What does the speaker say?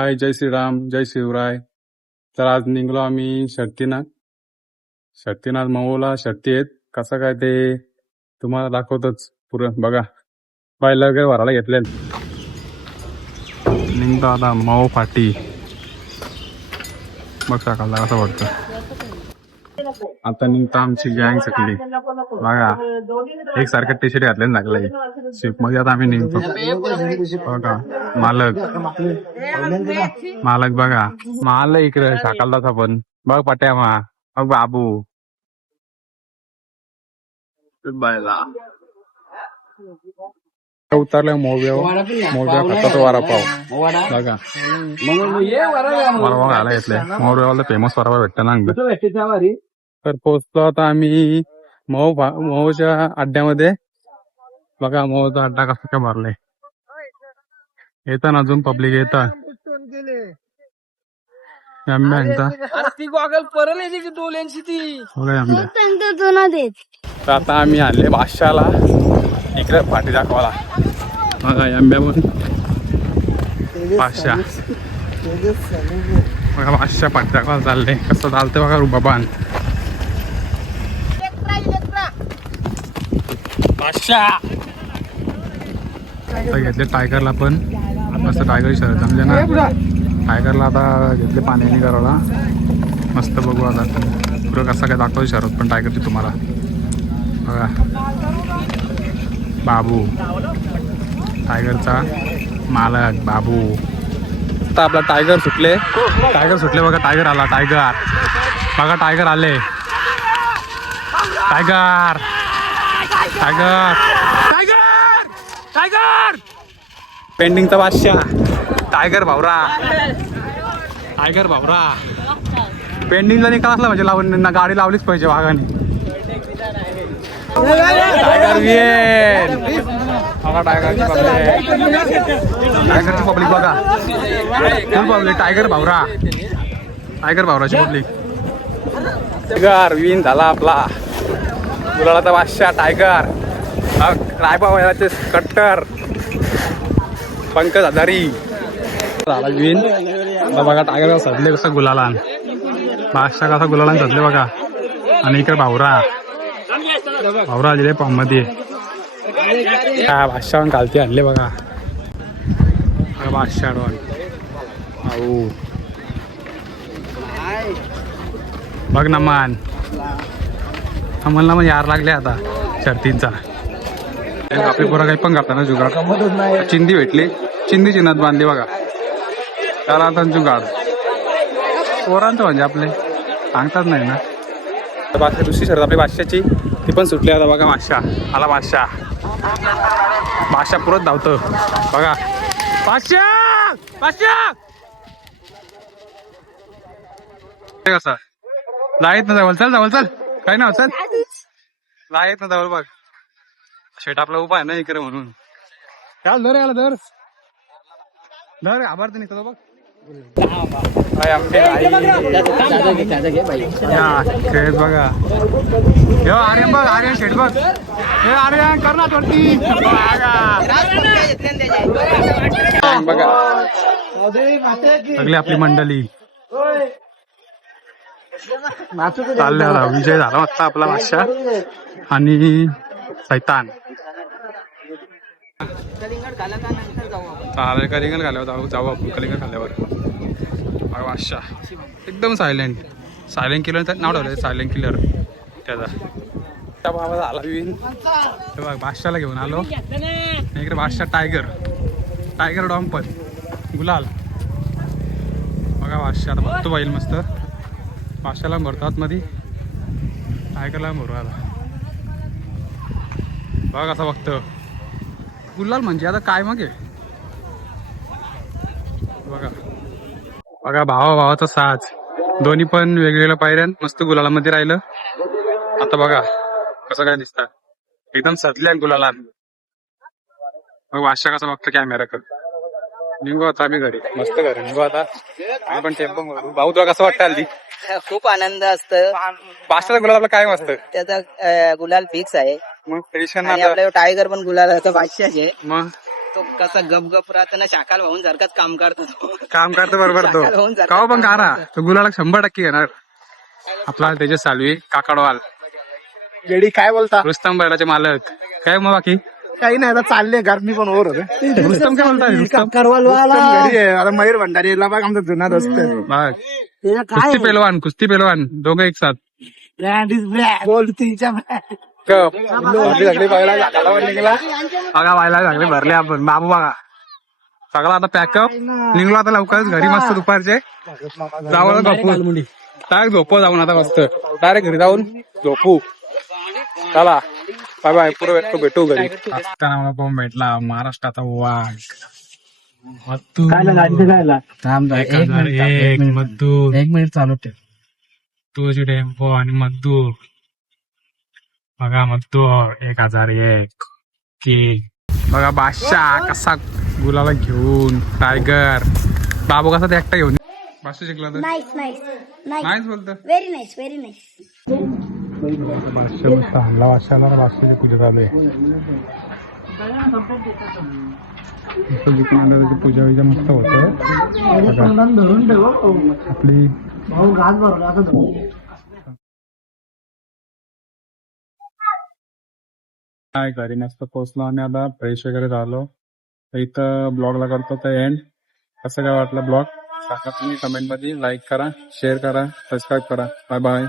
हाय, जय श्रीराम, जय शिवराय. तर आज निघलो आम्ही शर्तीनाथ मऊला शर्ती आहेत. कसं काय ते तुम्हाला दाखवतच पुरं बघा. बायला वगैरे भरायला घेतले. निघतो आता मऊ फाटी. बघ सकाळला कसं वाटतं. आता निघतो आमची गँग सगळी बघा. एक सारखं टी शर्ट घातले लागलंय शिप मध्ये. आता आम्ही निघतो बघा. मालक बघा. माल इकडे साकालदाचा पण बघ. पट्या बघ बाबू बायला उतरल्या. मोव्या खाता तो वडापाव बघा. वडापाव घाला घेतले. मोव्यावाला फेमस वडापाव भेटतं ना. तर पोहोचलो आता आम्ही मऊच्या अड्ड्यामध्ये बघा. मऊचा अड्डा कसा काय भरलाय. येतात अजून पब्लिक येतात. आता आम्ही आणले बादशाला इकडे पाठी दाखवायला बघा. आंब्या पण बादशा बघा. बादशा पाठी दाखवायला चालले. कसं चालतंय बघा रुबाबान. घेतले टायगरला पण. मस्त टायगर शर्यत म्हणजे ना. टायगरला आता घेतले पाण्याने करायला. मस्त बघू आता पुढं कसं काय दाखवतो शर्यत पण टायगरची तुम्हाला बघा. बाबू टायगरचा मालक बाबू. आता आपला टायगर सुटले बघा. टायगर आला. टायगर बघा. टायगर आले. टायगर टायगर टायगर टायगर पेंडिंगचा बादशाह टायगर भावरा. टायगर भावरा पेंडिंगला निकाल असला म्हणजे लावून गाडी लावलीच पाहिजे वाघाने. टायगर बघा. टायगरची पब्लिक बघा. Full public. Tiger Bhavra. Tiger भावराची पब्लिक. टायगर विन झाला आपला गुलालाचा बादशाह टायगर. रायबाचे कट्टर पंकज हजारी झाला विन. बघा टायगर सजले कसं गुलाला. बादशाह कसा गुलाला सजले बघा. आणि इकडे भावरा दिले पॉम मध्ये. बादशाह घालते आणले बघा. बादशाह बघ ना मान. आम्हाला मग यार लागले आता शर्तींचा. आपली पोरं काही पण करतात ना जुगाड. चिंदी भेटली. चिंदी चिन्हात बांधली बघा. त्याला आता जुगाड पोरांचं म्हणजे आपले सांगतात नाही ना. बादशाह दुसरी शर्यत आपली बादशाची ती पण सुटली आता बघा. बादशाह आला. बादशाह पुरत धावतं बघा. बादशाह कसा लायत ना जवळ. चल काय ना. चल लायत ना जवळ बघ. शेट आपला उभा आहे ना इकडे म्हणून. चाल धर याला. धर आभारते निघतो बघ. खेळ बघा. आर्यन बघ. आर्यन शेट बघ. हे आर्यन करणार वरती बघा. सगळी आपली मंडळी चालले. विजय झाला वाटतं आपला बादशाह आणि सैतान. चालेल. कलिंगड खाल्यावर जाऊ आपण. कलिंगड खाल्ल्यावर बादशाह एकदम सायलेंट किलर नाव ठेवलं. सायलेंट किलर त्याचा भावा आला विन. बघ बादशाहला घेऊन आलो. इकडे बादशाह टायगर डॉम्पर गुलाल बघा. बादशाह बघतो पाहिजे मस्त. बादशाहला भरतो आतमध्ये. टायगरला भरू आला बघा. असं बघतं गुलाल म्हणजे आता काय मग आहे बघा. भावाचा साज. दोन्ही पण वेगवेगळ्या पायऱ्यान मस्त गुलालामध्ये राहिलं. आता बघा कसं काय दिसतं. एकदम सजल्या गुलाला. मग बादशाह कसा बघतो कॅमेराकडे. निघू आता आम्ही घरी. मस्त घरी निघू आता. आम्ही पण टेम्पो मारू. भाऊ तुला कसं वाटतं हल्ली. खूप आनंद असतं. बादशाहचा गुलाल आपला काय मस्त. त्याचा गुलाल फिक्स आहे. मग टेन्शन आणि आपला टायगर पण गुलालाचा बादशाह आहे. मग तो कसा गप राहतो ना, शाकाल भाऊन सारखाच काम करतो तो. काम करतो बरोबर तो. शाकाल भाऊन सारखं काव पण काम कारा करतो. तो गुलाला 100% येणार. आपला तेजस सालवी काकडवाल गेडी काय बोलता रुस्तम बैलाचे मालक. काय मग बाकी काही नाही आता चालले गरमी पण ओर रुस्तम काय बोलताय रुस्तम? आता मयूर भंडारीला बघ आमचा जुना दोस्त बघ, कुस्ती पेलवान दोघं एक साथ. बोलतीच्या सगळी बघायला निघला बघा व्हायला लागले भरले आपण बाबू बघा सगळा आता पॅकअप निघलो आता लवकरच घरी मस्त दुपारचे जावं झोपू डायरेक्ट झोपू जाऊन आता मस्त डायरेक्ट घरी जाऊन झोपू. चला बाय बाय पुढे भेटू घरी. मला पाहून भेटला महाराष्ट्राचा वाघ मत्तू. एक मद्दू 1 मिनिट चालू ठेव. तुझी टेम्पो आणि मद्दू बघा मद्दू 1001 की बघा बादशाह कसा गुलाला घेऊन टायगर बाबू कसा ते एकटा घेऊन बादशाह शिकला तर नाईस नाईस नाईस नाहीच बोलतो व्हेरी नाईस व्हेरी नाईस. बादशाह हल्ला बादशाहला बादशाहची पूजा चालू आहे. पूजा विजा मस्त होत आपली काय घरी मस्त पोहोचलो आणि आता फ्रेश वगैरे झालो. तर इथं ब्लॉगला करतो तर एंड. कसं काय वाटलं ब्लॉग सांगा तुम्ही कमेंट मध्ये. लाईक करा, शेअर करा, सबस्क्राईब करा. Bye bye.